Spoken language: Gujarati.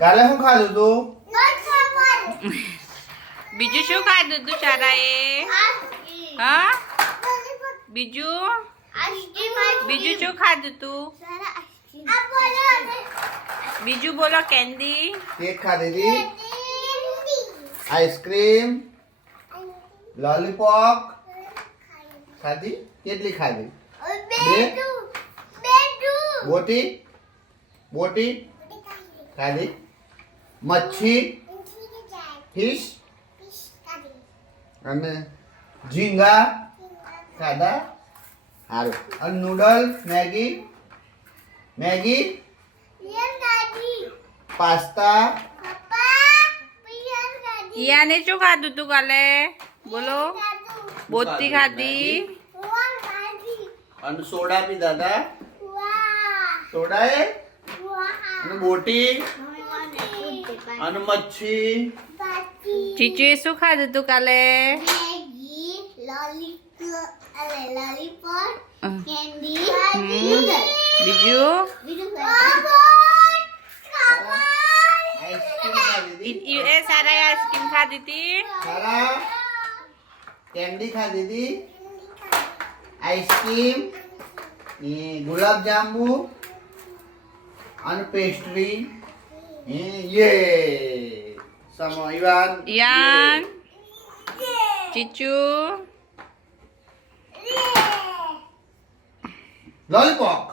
કાલે શું ખાધું તું? બીજું શું ખાધું તું શારાએ? હા બીજું શું ખાધું તું? બીજું બોલો. કેન્ડી કેક ખાધી હતી, આઈસ્ક્રીમ, લોલીપોપ ખાધી. કેટલી ખાધી? બોટી ખાધી. મચ્છી, ફિશ અને ઝીંગા ખાધા. સારું. અને નૂડલ, મેગી, પાસ્તા. ઈયાને શું ખાધું તું કાલે? બોલો. બોતી ખાધી. અને સોડા પીધા હતા. સોડા અને બોટી અને મચ્છી. ચીચુએ શું ખાધું તું કાલે? બીજું એ સારા આઈસ્ક્રીમ ખાધી હતી. સારા કેન્ડી ખાધી હતી, આઈસ્ક્રીમ, ગુલાબ જાંબુ અને પેસ્ટ્રી. યે સમો યાન ચીચુ લોલીપોપ.